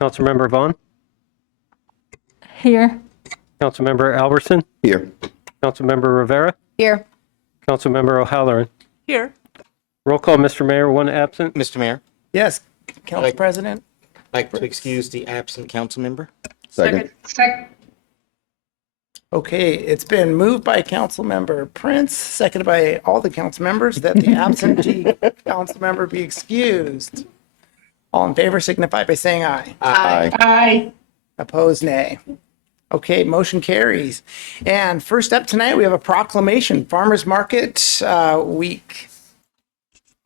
Councilmember Vaughn, Here. Councilmember Albertson, Here. Councilmember Rivera, Here. Councilmember O'Halloran. Here. Roll call, Mr. Mayor, one absent. Mr. Mayor, Yes, Council Like- President. I'd like to excuse the absent council member. Second. Okay, it's been moved by Councilmember Prince, seconded by all the council members, that the absentee council member be excused. All in favor signify by saying aye. Aye. Opposed, nay. Okay, motion carries. And first up tonight, we have a proclamation, Farmers Market Week.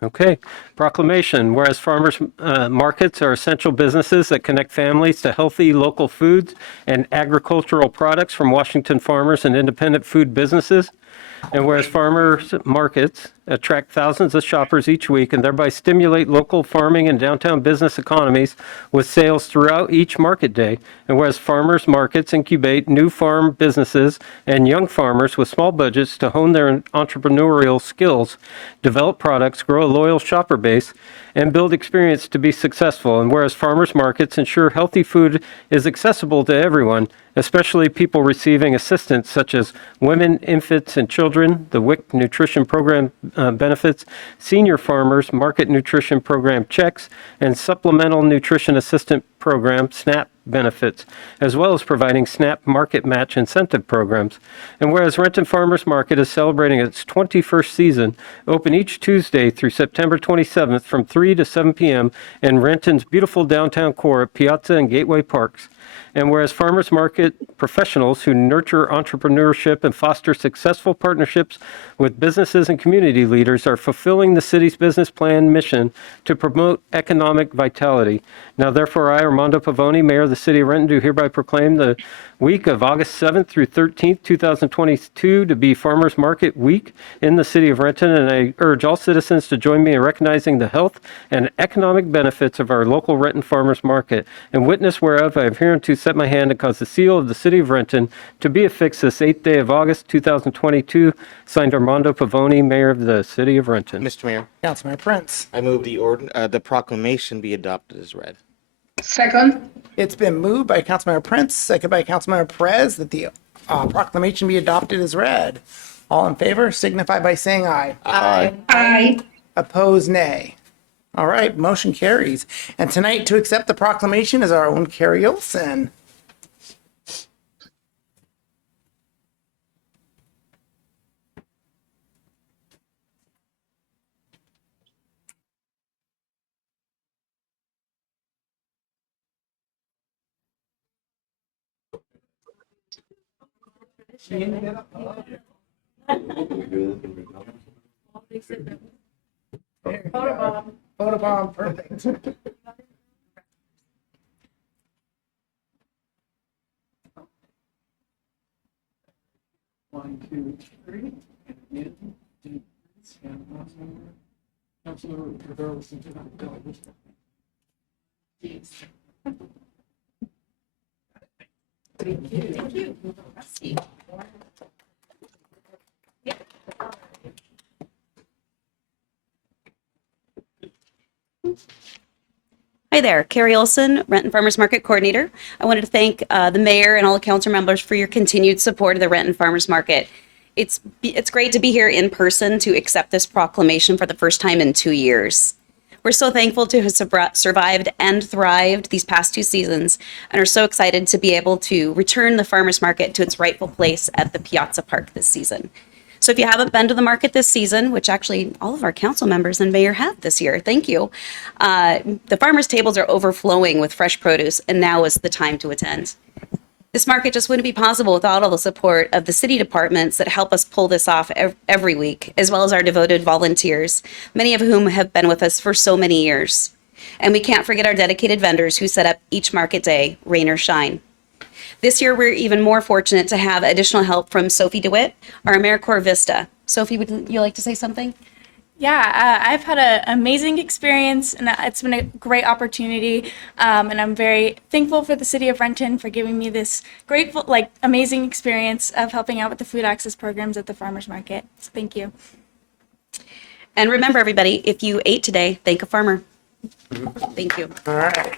Okay. Proclamation. Whereas farmers markets are essential businesses that connect families to healthy local foods and agricultural products from Washington farmers and independent food businesses. And whereas farmers markets attract thousands of shoppers each week and thereby stimulate local farming and downtown business economies with sales throughout each market day. And whereas farmers markets incubate new farm businesses and young farmers with small budgets to hone their entrepreneurial skills, develop products, grow a loyal shopper base, and build experience to be successful. And whereas farmers markets ensure healthy food is accessible to everyone, especially people receiving assistance such as women, infants, and children, the WIC nutrition program benefits, senior farmers market nutrition program checks, and supplemental nutrition assistant program SNAP benefits, as well as providing SNAP market match incentive programs. And whereas Renton Farmers Market is celebrating its 21st season, open each Tuesday through September 27th from 3 to 7 p.m. in Renton's beautiful downtown core at Piazza and Gateway Parks. And whereas farmers market professionals who nurture entrepreneurship and foster successful partnerships with businesses and community leaders are fulfilling the city's business plan mission to promote economic vitality. Now, therefore, I, Armando Pavoni, Mayor of the City of Renton, do hereby proclaim the week of August 7th through 13th, 2022 to be Farmers Market Week in the City of Renton, and I urge all citizens to join me in recognizing the health and economic benefits of our local Renton Farmers Market, and witness whereof I have hereunto set my hand and cause the seal of the City of Renton to be affixed this 8th day of August, 2022, signed Armando Pavoni, Mayor of the City of Renton. Mr. Mayor, Councilmember Prince. I move the proclamation be adopted as read. Second. It's been moved by Councilmember Prince, seconded by Councilmember Perez, that the proclamation be adopted as read. All in favor signify by saying aye. Aye. Opposed, nay. All right, motion carries. And tonight, to accept the proclamation is our own Carrie Olson. Photobomb, perfect. One, two, three, and again, and Councilor Rivera was thinking about the Hi there, Carrie Olson, Renton Farmers Market Coordinator. I wanted to thank the mayor and all the council members for your continued support of the Renton Farmers Market. It's great to be here in person to accept this proclamation for the first time in 2 years. We're so thankful to have survived and thrived these past 2 seasons and are so excited to be able to return the farmers market to its rightful place at the Piazza Park this season. So if you haven't been to the market this season, which actually all of our council members and mayor have this year, thank you. The farmers' tables are overflowing with fresh produce, and now is the time to attend. This market just wouldn't be possible without all the support of the city departments that help us pull this off every week, as well as our devoted volunteers, many of whom have been with us for so many years. And we can't forget our dedicated vendors who set up each market day, rain or shine. This year, we're even more fortunate to have additional help from Sophie DeWitt, our AmeriCorps Vista. Sophie, would you like to say something? Yeah, I've had an amazing experience, and it's been a great opportunity. And I'm very thankful for the city of Renton for giving me this grateful, amazing experience of helping out with the food access programs at the farmers market. So thank you. And remember, everybody, if you ate today, thank a farmer. Thank you. All right.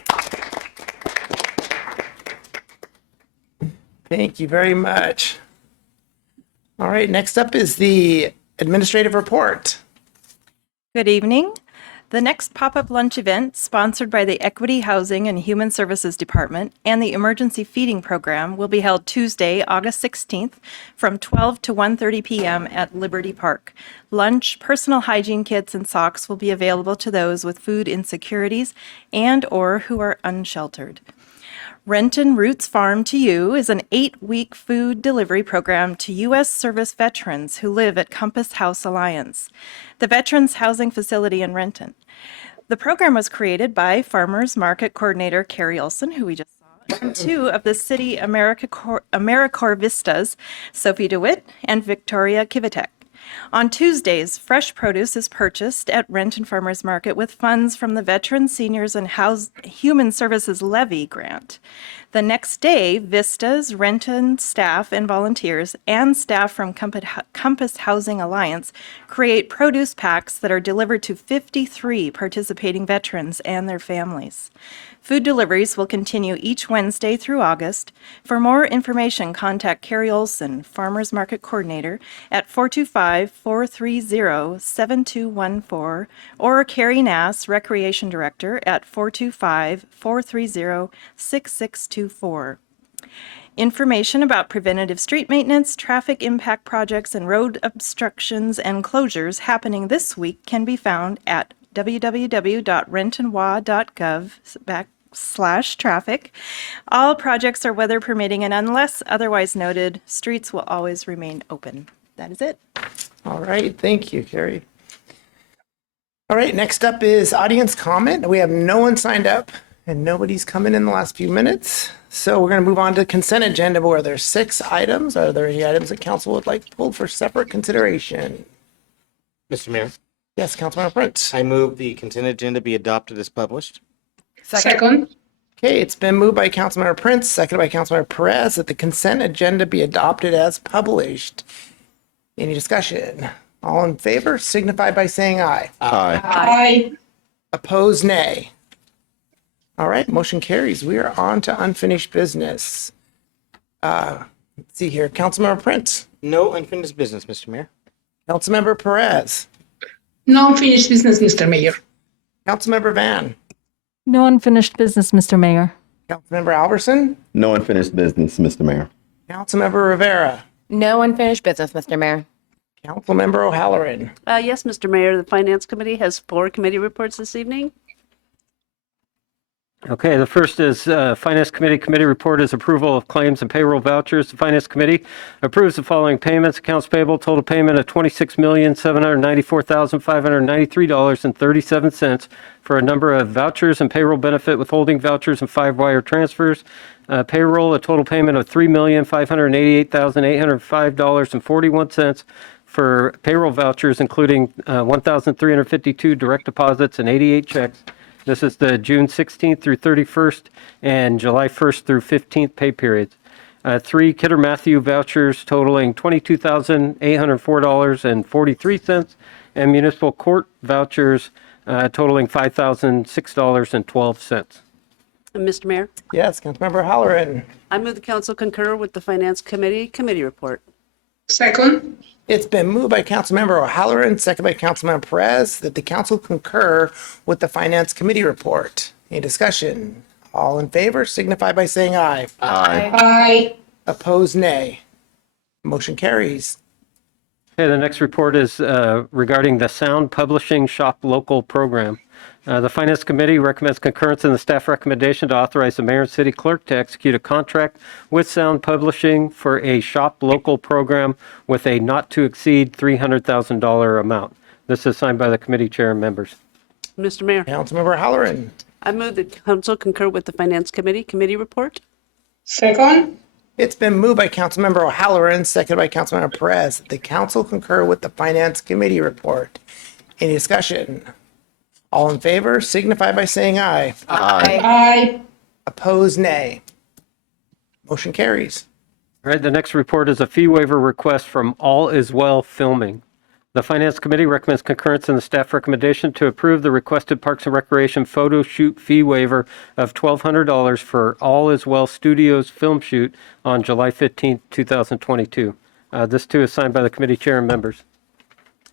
Thank you very much. All right, next up is the administrative report. Good evening. The next pop-up lunch event, sponsored by the Equity Housing and Human Services Department and the Emergency Feeding Program, will be held Tuesday, August 16th from 12 to 1:30 p.m. at Liberty Park. Lunch, personal hygiene kits, and socks will be available to those with food insecurities and/or who are unsheltered. Renton Roots Farm to You is an 8-week food delivery program to U.S. service veterans who live at Compass House Alliance, the Veterans Housing Facility in Renton. The program was created by Farmers Market Coordinator Carrie Olson, who we just saw, and two of the City AmeriCorps Vistas, Sophie DeWitt and Victoria Kivitek. On Tuesdays, fresh produce is purchased at Renton Farmers Market with funds from the Veterans, Seniors, and Human Services Levy grant. The next day, Vistas, Renton staff and volunteers, and staff from Compass Housing Alliance create produce packs that are delivered to 53 participating veterans and their families. Food deliveries will continue each Wednesday through August. For more information, contact Carrie Olson, Farmers Market Coordinator, at 425-430-7214, or Carrie Nass, Recreation Director, at 425-430-6624. Information about preventative street maintenance, traffic impact projects, and road obstructions and closures happening this week can be found at www.rentonwa.gov/traffic. All projects are weather permitting, and unless otherwise noted, streets will always remain open. That is it. All right, thank you, Carrie. All right, next up is audience comment. We have no one signed up and nobody's come in the last few minutes. So we're going to move on to consent agenda where there's 6 items. Are there any items that council would like pulled for separate consideration? Mr. Mayor, Yes, Councilmember Prince. I move the consent agenda be adopted as published. Second. Okay, it's been moved by Councilmember Prince, seconded by Councilmember Perez, that the consent agenda be adopted as published. Any discussion? All in favor signify by saying aye. Aye. Opposed, nay. All right, motion carries. We are on to unfinished business. Let's see here. Councilmember Prince, No unfinished business, Mr. Mayor. Councilmember Perez, No unfinished business, Mr. Mayor. Councilmember Van, No unfinished business, Mr. Mayor. Councilmember Alverson, No unfinished business, Mr. Mayor. Councilmember Rivera, No unfinished business, Mr. Mayor. Councilmember O'Halloran. Yes, Mr. Mayor, the Finance Committee has 4 committee reports this evening. Okay, the first is Finance Committee report is approval of claims and payroll vouchers. The Finance Committee approves the following payments. Accounts payable, total payment of $26,794,593.37 for a number of vouchers and payroll benefit withholding vouchers and 5 wire transfers. Payroll, a total payment of $3,588,805.41 for payroll vouchers, including 1,352 direct deposits and 88 checks. This is the June 16th through 31st and July 1st through 15th pay periods. 3 Kidder Matthew vouchers totaling $22,804.43 and municipal court vouchers totaling $5,006.12. Mr. Mayor, Yes, Councilmember O'Halloran. I move the council concur with the Finance committee report. Second. It's been moved by Councilmember O'Halloran, seconded by Councilmember Perez, that the council concur with the Finance Committee report. Any discussion? All in favor signify by saying aye. Aye. Opposed, nay. Motion carries. Okay, the next report is regarding the Sound Publishing Shop Local program. The Finance Committee recommends concurrence in the staff recommendation to authorize the mayor and city clerk to execute a contract with Sound Publishing for a shop local program with a not to exceed $300,000 amount. This is signed by the committee chair and members. Mr. Mayor, Councilmember O'Halloran. I move the council concur with the Finance committee report. Second. It's been moved by Councilmember O'Halloran, seconded by Councilmember Perez, that the council concur with the Finance Committee report. Any discussion? All in favor signify by saying aye. Aye. Opposed, nay. Motion carries. All right, the next report is a fee waiver request from All Is Well Filming. The Finance Committee recommends concurrence in the staff recommendation to approve the requested Parks and Recreation photo shoot fee waiver of $1,200 for All Is Well Studios film shoot on July 15, 2022. This too is signed by the committee chair and members.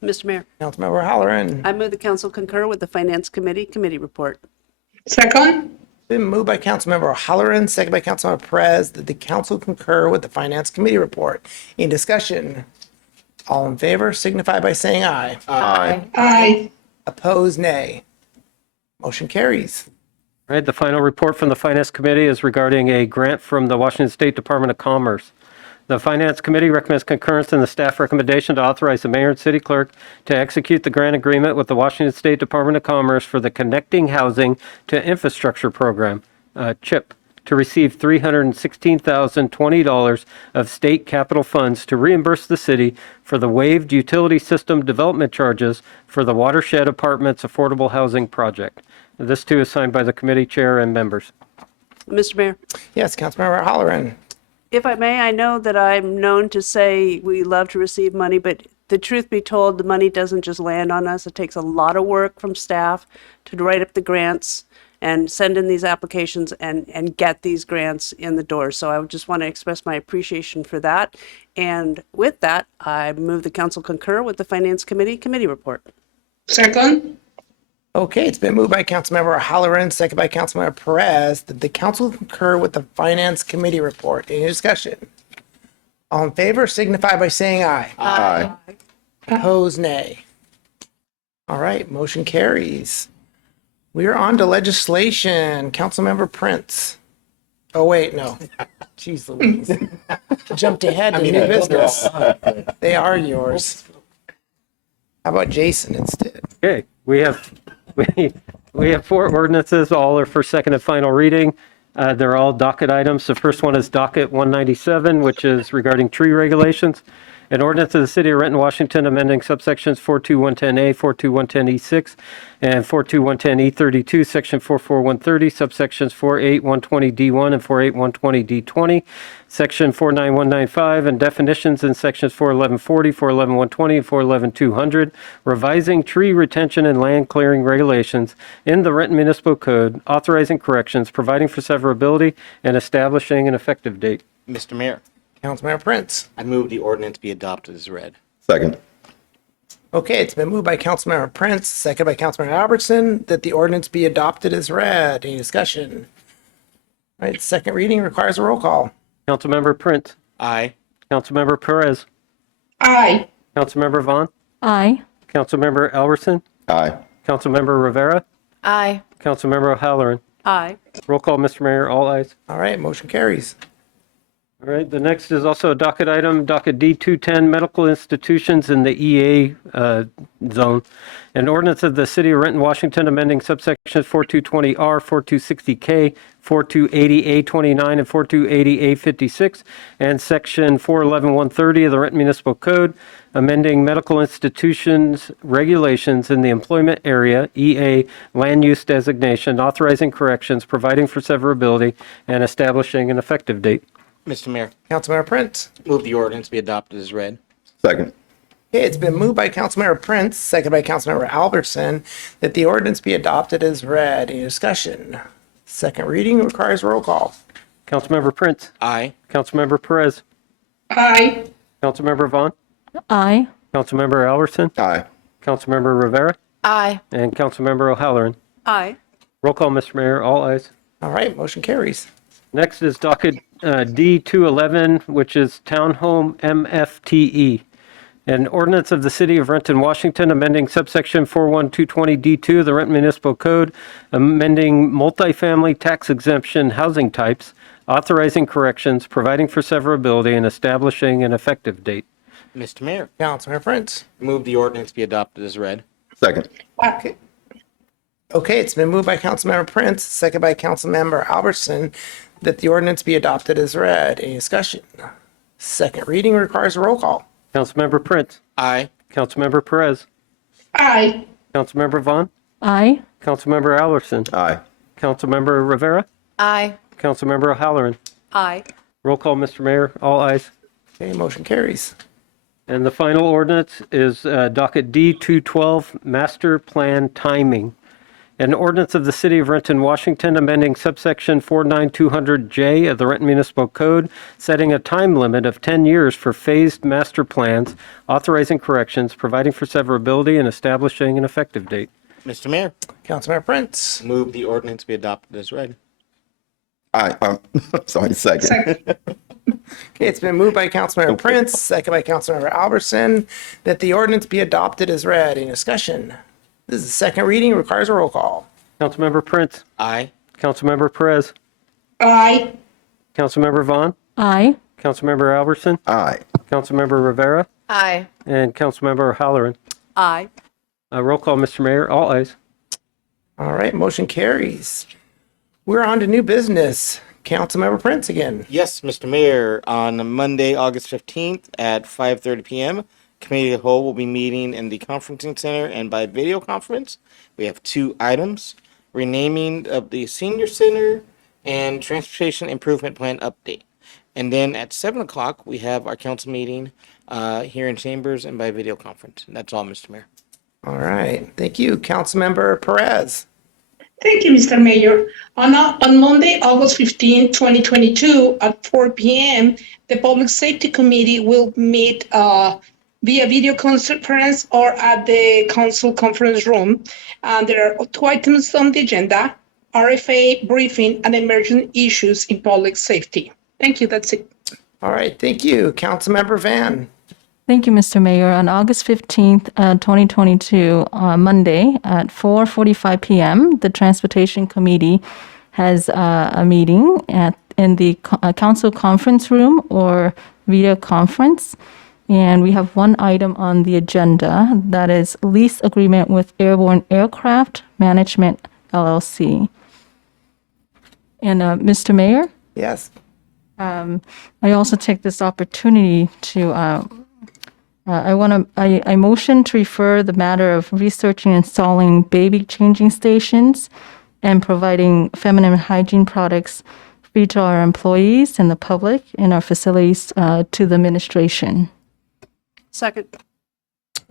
Mr. Mayor, Councilmember Halloran. I move the council concur with the Finance Committee committee report. Second. Been moved by Councilmember Halloran, second by Councilmember Perez, that the council concur with the Finance Committee report. In discussion, all in favor signify by saying aye. Aye. Opposed, nay. Motion carries. All right, the final report from the Finance Committee is regarding a grant from the Washington State Department of Commerce. The Finance Committee recommends concurrence in the staff recommendation to authorize the mayor and city clerk to execute the grant agreement with the Washington State Department of Commerce for the Connecting Housing to Infrastructure Program, CHIP, to receive $316,020 of state capital funds to reimburse the city for the waived utility system development charges for the Watershed Apartments Affordable Housing Project. This too is signed by the committee chair and members. Mr. Mayor, Yes, Councilmember Halloran. if I may, I know that I'm known to say we love to receive money, but the truth be told, the money doesn't just land on us. It takes a lot of work from staff to write up the grants and send in these applications and get these grants in the door. So I would just want to express my appreciation for that. And with that, I move the council concur with the Finance Committee committee report. Second. Okay, it's been moved by Councilmember Halloran, second by Councilmember Perez, that the council concur with the Finance Committee report. Any discussion? All in favor signify by saying aye. Aye. Opposed, nay. All right, motion carries. We are on to legislation. Councilmember Prince. Oh, wait, no. Jeez Louise. Jumped ahead to new business. They are yours. How about Jason instead? Okay, we have 4 ordinances. All are for second and final reading. They're all docket items. The first one is docket 197, which is regarding tree regulations. An ordinance of the City of Renton, Washington, amending subsections 42110A, 42110E6, and 42110E32, Section 44130, subsections 48120D1 and 48120D20, Section 49195, and definitions in Sections 41140, 411120, and 411-200, revising tree retention and land clearing regulations in the Renton Municipal Code, authorizing corrections, providing for severability, and establishing an effective date. Mr. Mayor, Councilmember Prince. I move the ordinance be adopted as read. Second. Okay, it's been moved by Councilmember Prince, second by Councilmember Albertson, that the ordinance be adopted as read. Any discussion? All right, second reading requires a roll call. Councilmember Prince. Aye. Councilmember Perez. Aye. Councilmember Vaughn. Aye. Councilmember Albertson. Aye. Councilmember Rivera. Aye. Councilmember O'Halloran. Aye. Roll call, Mr. Mayor, all ayes. All right, motion carries. All right, the next is also a docket item, docket D210, medical institutions in the EA zone. An ordinance of the City of Renton, Washington, amending subsections 4220R, 4260K, 4280A29, and 4280A56, and Section 411130 of the Renton Municipal Code, amending medical institutions regulations in the employment area, EA, land use designation, authorizing corrections, providing for severability, and establishing an effective date. Mr. Mayor, Councilmember Prince. move the ordinance be adopted as read. Second. Okay, it's been moved by Councilmember Prince, second by Councilmember Albertson, that the ordinance be adopted as read. Any discussion? Second reading requires roll call. Councilmember Prince. Aye. Councilmember Perez. Aye. Councilmember Vaughn. Aye. Councilmember Albertson. Aye. Councilmember Rivera. Aye. And Councilmember O'Halloran. Aye. Roll call, Mr. Mayor, all ayes. All right, motion carries. Next is docket D211, which is Townhome MFTE. An ordinance of the City of Renton, Washington, amending subsection 41220D2 of the Renton Municipal Code, amending multifamily tax exemption housing types, authorizing corrections, providing for severability, and establishing an effective date. Mr. Mayor, Councilmember Prince. move the ordinance be adopted as read. Second. Okay, it's been moved by Councilmember Prince, second by Councilmember Albertson, that the ordinance be adopted as read. Any discussion? Second reading requires a roll call. Councilmember Prince. Aye. Councilmember Perez. Aye. Councilmember Vaughn. Aye. Councilmember Albertson. Aye. Councilmember Rivera. Aye. Councilmember O'Halloran. Aye. Roll call, Mr. Mayor, all ayes. Okay, motion carries. And the final ordinance is docket D-212, Master Plan Timing. An ordinance of the City of Renton, Washington, amending subsection 49200J of the Renton Municipal Code, setting a time limit of 10 years for phased master plans, authorizing corrections, providing for severability, and establishing an effective date. Mr. Mayor, Councilmember Prince. move the ordinance be adopted as read. Aye. Sorry, second. Second. Okay, it's been moved by Councilmember Prince, second by Councilmember Albertson, that the ordinance be adopted as read. Any discussion? This is the second reading, requires a roll call. Councilmember Prince. Aye. Councilmember Perez. Aye. Councilmember Vaughn. Aye. Councilmember Albertson. Aye. Councilmember Rivera. Aye. And Councilmember Halloran. Aye. Roll call, Mr. Mayor. All ayes. All right, motion carries. We're on to new business. Councilmember Prince again. Yes, Mr. Mayor, on Monday, August 15th at 5:30 p.m., Committee of the Whole will be meeting in the conferencing center and by video conference. We have 2 items, renaming of the senior center and transportation improvement plan update. And then at 7 o'clock, we have our council meeting here in chambers and by video conference. And that's all, Mr. Mayor. All right, thank you. Councilmember Perez. Thank you, Mr. Mayor. On Monday, August 15, 2022, at 4 p.m., the Public Safety Committee will meet via video conference or at the council conference room. There are 2 items on the agenda: RFA briefing and emergent issues in public safety. Thank you. That's it. All right, thank you. Councilmember Van. Thank you, Mr. Mayor. On August 15th, 2022, Monday at 4:45 p.m., the Transportation Committee has a meeting in the council conference room or video conference. And we have 1 item on the agenda, that is lease agreement with Airborne Aircraft Management, LLC. And Mr. Mayor, Yes. I also take this opportunity to I motion to refer the matter of researching and installing baby changing stations and providing feminine hygiene products free to our employees and the public in our facilities to the administration. Second.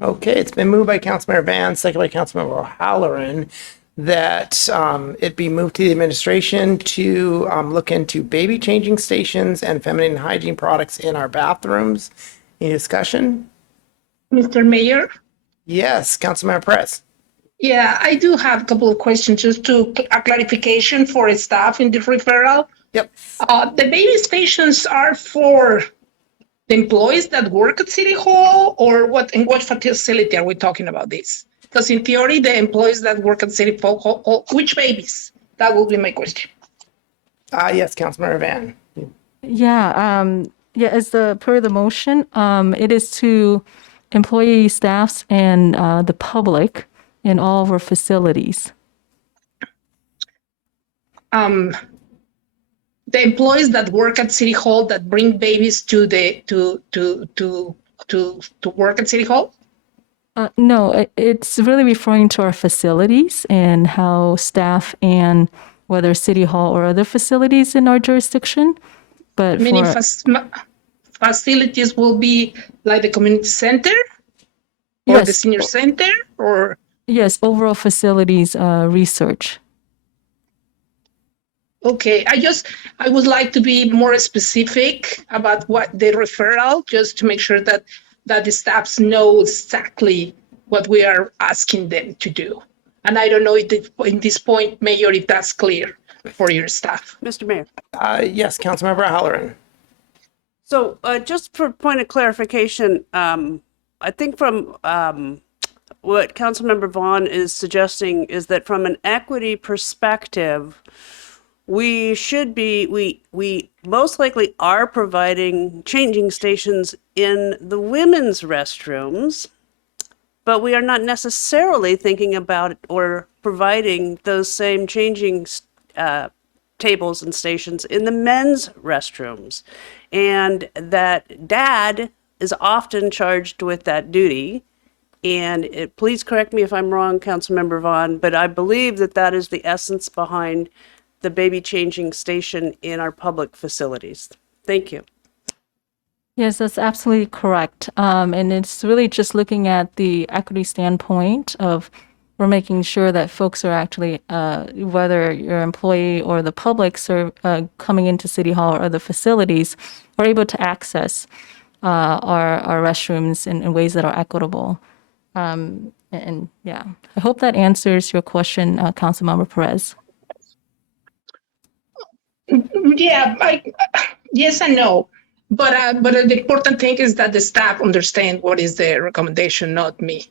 Okay, it's been moved by Councilmember Van, second by Councilmember Halloran, that it be moved to the administration to look into baby changing stations and feminine hygiene products in our bathrooms. Any discussion? Mr. Mayor? Yes, Councilmember Perez. Yeah, I do have a couple of questions just to a clarification for staff in the referral. Yep. The baby stations are for the employees that work at City Hall, or what? In what facility are we talking about this? Because in theory, the employees that work at City Hall, which babies? That will be my question. Yes, Councilmember Van. Yeah, as per the motion, it is to employee staffs and the public in all of our facilities. The employees that work at City Hall that bring babies to work at City Hall? No, it's really referring to our facilities and how staff and whether City Hall or other facilities in our jurisdiction. But Many facilities will be like the community center or Yes. the senior center, or yes, overall facilities research. okay. I would like to be more specific about what the referral, just to make sure that the staffs know exactly what we are asking them to do. And I don't know if in this point, Mayor, if that's clear for your staff. Mr. Mayor. Yes, Councilmember Halloran. So just for point of clarification, I think from what Councilmember Vaughn is suggesting is that from an equity perspective, we most likely are providing changing stations in the women's restrooms, but we are not necessarily thinking about or providing those same changing tables and stations in the men's restrooms. And that dad is often charged with that duty. And please correct me if I'm wrong, Councilmember Vaughn, but I believe that is the essence behind the baby changing station in our public facilities. Thank you. Yes, that's absolutely correct. And it's really just looking at the equity standpoint of we're making sure that folks are actually, whether you're an employee or the public coming into City Hall or other facilities, are able to access our restrooms in ways that are equitable. And yeah, I hope that answers your question, Councilmember Perez. Yeah, yes and no. But the important thing is that the staff understand what is the recommendation, not me.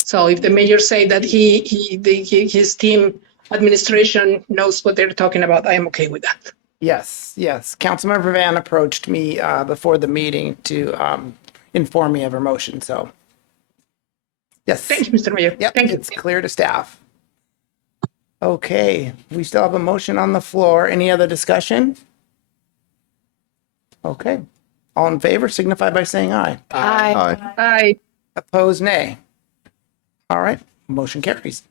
So if the mayor say that his team administration knows what they're talking about, I am okay with that. Yes, yes. Councilmember Van approached me before the meeting to inform me of her motion, so. Yes. Thank you, Mr. Mayor. Yep, Thank you. it's clear to staff. Okay, we still have a motion on the floor. Any other discussion? Okay. All in favor signify by saying aye. Aye. Aye. Aye. Opposed, nay. All right, motion carries.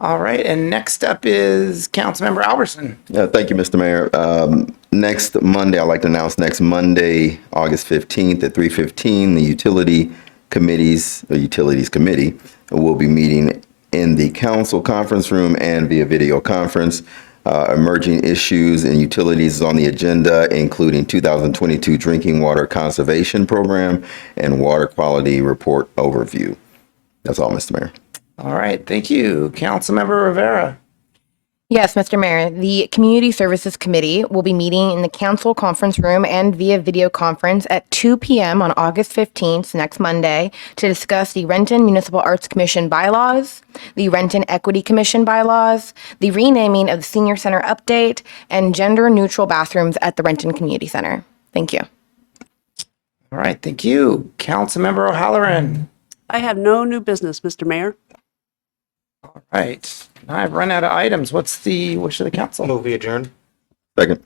All right, and next up is Councilmember Albertson. Yeah, thank you, Mr. Mayor. Next Monday, I'd like to announce next Monday, August 15th at 3:15, the Utilities Committee will be meeting in the council conference room and via video conference. Emerging issues and utilities is on the agenda, including 2022 Drinking Water Conservation Program and Water Quality Report Overview. That's all, Mr. Mayor. All right, thank you. Councilmember Rivera. Yes, Mr. Mayor. The Community Services Committee will be meeting in the council conference room and via video conference at 2 p.m. on August 15th, next Monday, to discuss the Renton Municipal Arts Commission bylaws, the Renton Equity Commission bylaws, the renaming of the Senior Center update, and gender-neutral bathrooms at the Renton Community Center. Thank you. All right, thank you. Councilmember O'Halloran. I have no new business, Mr. Mayor. All right, I've run out of items. What's the wish of the council? Move we adjourn. Second.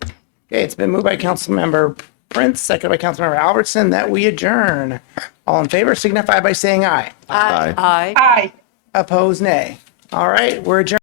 Okay, it's been moved by Councilmember Prince, seconded by Councilmember Albertson, that we adjourn. All in favor signify by saying aye. Aye. Aye. Aye. Opposed, nay. All right, we're adjourned.